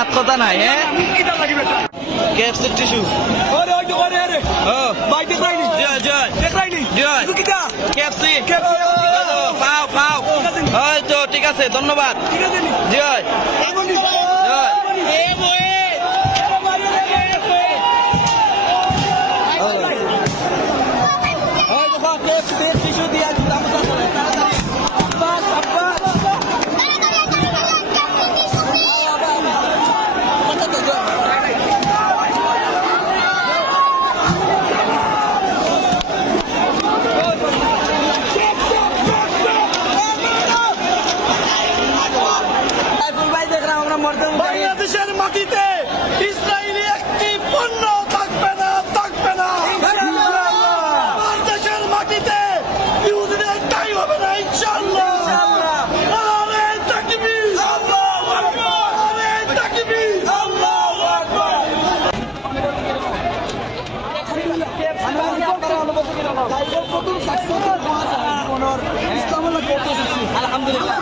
মাত কথা নাই হ্যাঁ কেএফসি টিস্যু জয় জয় জয় কেএফসি পাও পাও হয়তো ঠিক আছে ধন্যবাদ জয় জয় টিস্যু দিয়া বাংলাদেশের মাটিতে ইসরায়েলি একটি পণ্য থাকবে না বাংলাদেশের মাটিতে ইহুদিদের ঠাঁই হবে না ইনশাআল্লাহ আরে তাকবীর আল্লাহু আকবার আরে তাকবীর আল্লাহু আকবার আলহামদুলিল্লাহ